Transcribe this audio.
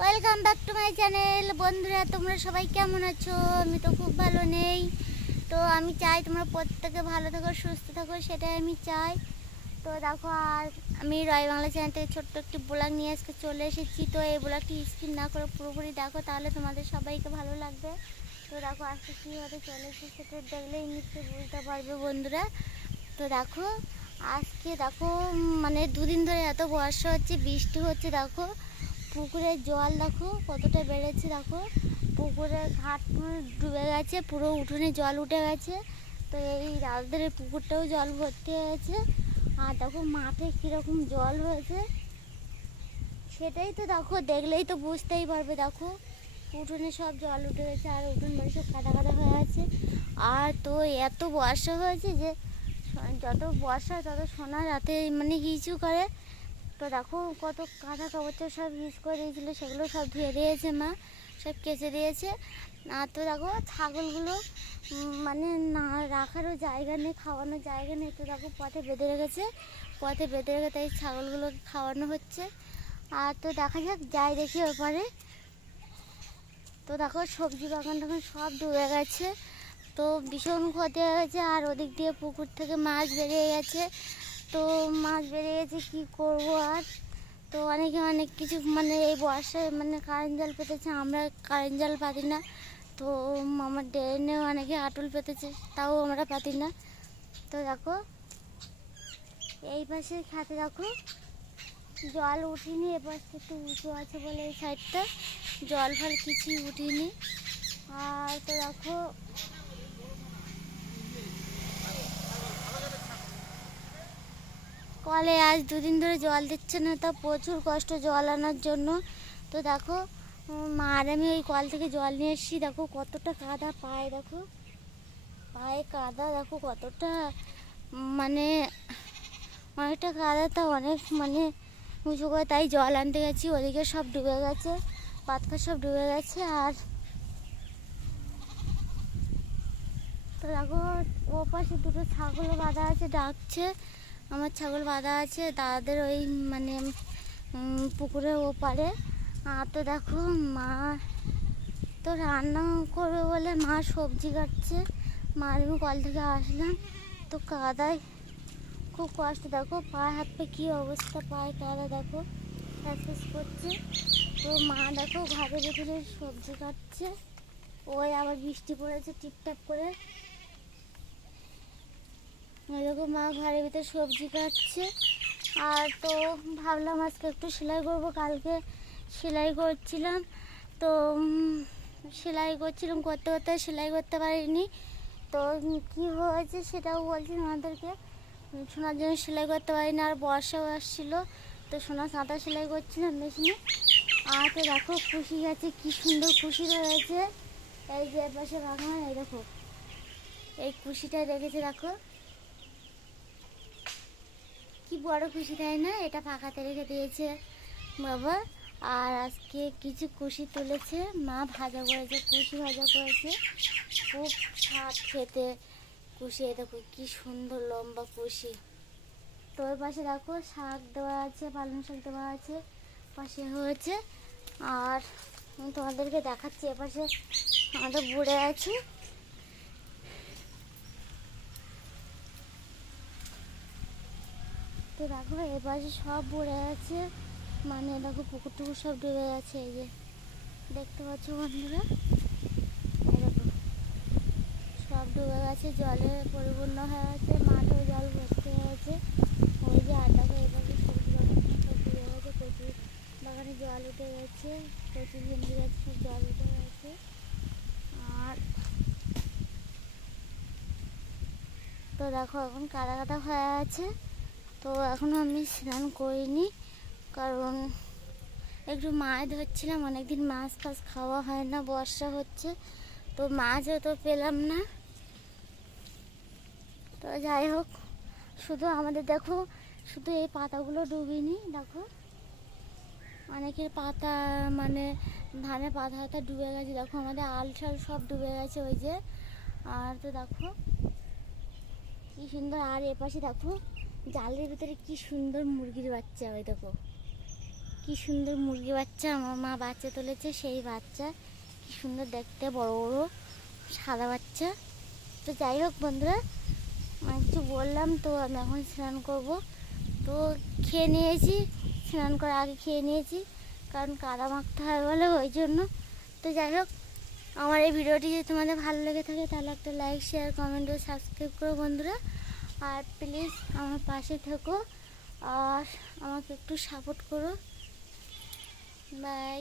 Welcome back to my channel. বন্ধুরা, তোমরা সবাই কেমন আছো? আমি তো খুব ভালো নেই। তো আমি চাই তোমরা প্রত্যেকে ভালো থাকো, সুস্থ থাকো, সেটাই আমি চাই। তো দেখো, আর আমি রয় বাংলা চ্যানেল থেকে ছোট্ট একটি ব্লগ নিয়ে আজকে চলে এসেছি। তো এই ব্লগটি স্কিপ না করে পুরোপুরি দেখো, তাহলে তোমাদের সবাইকে ভালো লাগবে। তো দেখো আজকে কী হতে চলেছে সেটা দেখলেই নিশ্চয়ই বুঝতে পারবে বন্ধুরা। তো দেখো আজকে দেখো মানে দুদিন ধরে এত বর্ষা হচ্ছে, বৃষ্টি হচ্ছে। দেখো পুকুরের জল দেখো কতটা বেড়েছে। দেখো পুকুরের ঘাট ডুবে গেছে, পুরো উঠোনে জল উঠে গেছে। তো এই রাজদের পুকুরটাও জল ভর্তি হয়ে গেছে। আর দেখো মাঠে কীরকম জল হয়েছে সেটাই তো দেখো, দেখলেই তো বুঝতেই পারবে। দেখো উঠোনে সব জল উঠে গেছে, আর উঠোন বাড়ি সব কাদা কাদা হয়ে আছে। আর তো এত বর্ষা হয়েছে যে যত বর্ষা তত সোনা রাতে মানে হিচু করে। তো দেখো কত কাঁথা কাপড় সব ইউজ করে দিয়েছিলো, সেগুলো সব ধুয়ে দিয়েছে মা, সব কেচে দিয়েছে। আর তো দেখো ছাগলগুলো মানে না রাখারও জায়গা নেই, খাওয়ানোর জায়গা নেই। তো দেখো পথে বেঁধে রেখেছে, পথে বেঁধে রেখে তাই ছাগলগুলোকে খাওয়ানো হচ্ছে। আর তো দেখা যাক, যাই দেখি ওপারে। তো দেখো সবজি বাগান তখন সব ডুবে গেছে, তো ভীষণ ক্ষতি হয়ে গেছে। আর ওদিক দিয়ে পুকুর থেকে মাছ বেরিয়ে গেছে। তো মাছ বেরিয়ে গেছে, কী করবো আর। তো অনেকে অনেক কিছু মানে এই বর্ষায় মানে কারেন্ট জাল পেতেছে, আমরা কারেন্ট জাল পাতি না। তো আমার ড্রেনে অনেকে আটল পেতেছে, তাও আমরা পাতি না। তো দেখো এই পাশে খাতে দেখো জল উঠিনি, এ পাশটা একটু উঁচু আছে বলে এই সাইডটা জল ফল কিছুই উঠিনি। আর তো দেখো কলে আজ দুদিন ধরে জল দিচ্ছে না, তা প্রচুর কষ্ট জল আনার জন্য। তো দেখো মা আর আমি ওই কল থেকে জল নিয়ে এসেছি। দেখো কতটা কাদা পায়ে, দেখো পায়ে কাদা, দেখো কতটা মানে অনেকটা কাদা, তা অনেক মানে উঁচু করে তাই জল আনতে গেছি। ওদিকে সব ডুবে গেছে, পাতকা সব ডুবে গেছে। আর তো দেখো ও পাশে দুটো ছাগলও বাঁধা আছে, ডাকছে। আমার ছাগল বাঁধা আছে দাদাদের ওই মানে পুকুরের ওপারে। আর তো দেখো মা তো রান্না করবে বলে মা সবজি কাটছে। মা আমি কল থেকে আসলাম, তো কাদায় খুব কষ্ট। দেখো পায়ে হাত পা কী অবস্থা, পায়ে কাদা দেখো ফ্যাস করছে। তো মা দেখো ঘরের ভেতরে সবজি কাটছে। ওই আবার বৃষ্টি পড়েছে টিপটাপ করে। এরকম মা ঘরের ভিতরে সবজি কাটছে। আর তো ভাবলাম আজকে একটু সেলাই করবো, কালকে সেলাই করছিলাম। তো সেলাই করছিলাম, করতে করতে সেলাই করতে পারিনি। তো কী হয়েছে সেটাও বলছি আমাদেরকে, সোনার জন্য সেলাই করতে পারিনি। আর বর্ষাও আসছিলো, তো সোনা কাঁথা সেলাই করছিলাম মেশিনে। আর তো দেখো কুশি গাছে কী সুন্দর কুশি রয়েছে, এই যে পাশে বাগান, এই দেখো এই কুশিটা রেখেছে দেখো কি বড় খুশি, তাই না? এটা ফাঁকাতে রেখে দিয়েছে বাবা। আর আজকে কিছু কুশি তুলেছে মা, ভাজা করেছে, কুশি ভাজা করেছে, খুব স্বাদ খেতে কুশি। দেখো কি সুন্দর লম্বা কুশি। তো ওই পাশে দেখো শাক দেওয়া আছে, পালং শাক দেওয়া আছে পাশে হয়েছে। আর আমি তোমাদেরকে দেখাচ্ছি, এপাশে আমাদের বুড়ে আছে। তো দেখো এপাশে সব ভরে আছে, মানে দেখো পুকুর টুকুর সব ডুবে গেছে। এই যে দেখতে পাচ্ছ বন্ধুরা, এই দেখো সব ডুবে গেছে, জলে পরিপূর্ণ হয়ে গেছে, মাঠেও জল ভর্তি হয়ে গেছে। ওই যে আর দেখো এপাশে সবজি বাগান সব ডুবে গেছে, কচু বাগানে জল উঠে গেছে, কচু ভেন্ডি গাছে সব জল উঠে গেছে। আর তো দেখো এখন কাদা কাদা হয়ে আছে। তো এখনও আমি স্নান করিনি, কারণ একটু মাছ ধরছিলাম, অনেকদিন মাছ ফাছ খাওয়া হয় না, বর্ষা হচ্ছে তো মাছও তো পেলাম না। তো যাই হোক, শুধু আমাদের দেখো শুধু এই পাতাগুলো ডুবিনি, দেখো অনেকের পাতা মানে ধানের পাতা হাতা ডুবে গেছে। দেখো আমাদের আল শাল সব ডুবে গেছে ওই যে। আর তো দেখো কি সুন্দর। আর এপাশে দেখো জালের ভিতরে কি সুন্দর মুরগির বাচ্চা, ওই দেখো কি সুন্দর মুরগি বাচ্চা আমার মা বাচ্চা তুলেছে, সেই বাচ্চা কি সুন্দর দেখতে, বড় বড় সাদা বাচ্চা। তো যাই হোক বন্ধুরা, কিছু বললাম তো, আমি এখন স্নান করব। তো খেয়ে নিয়েছি, স্নান করার আগে খেয়ে নিয়েছি, কারণ কাদা মাখতে হয় বলে, ওই জন্য। তো যাই হোক, আমার এই ভিডিওটি যদি তোমাদের ভালো লেগে থাকে তাহলে একটা লাইক, শেয়ার, কমেন্ট ও সাবস্ক্রাইব করো বন্ধুরা। আর প্লিজ আমার পাশে থেকো আর আমাকে একটু সাপোর্ট করো। বাই।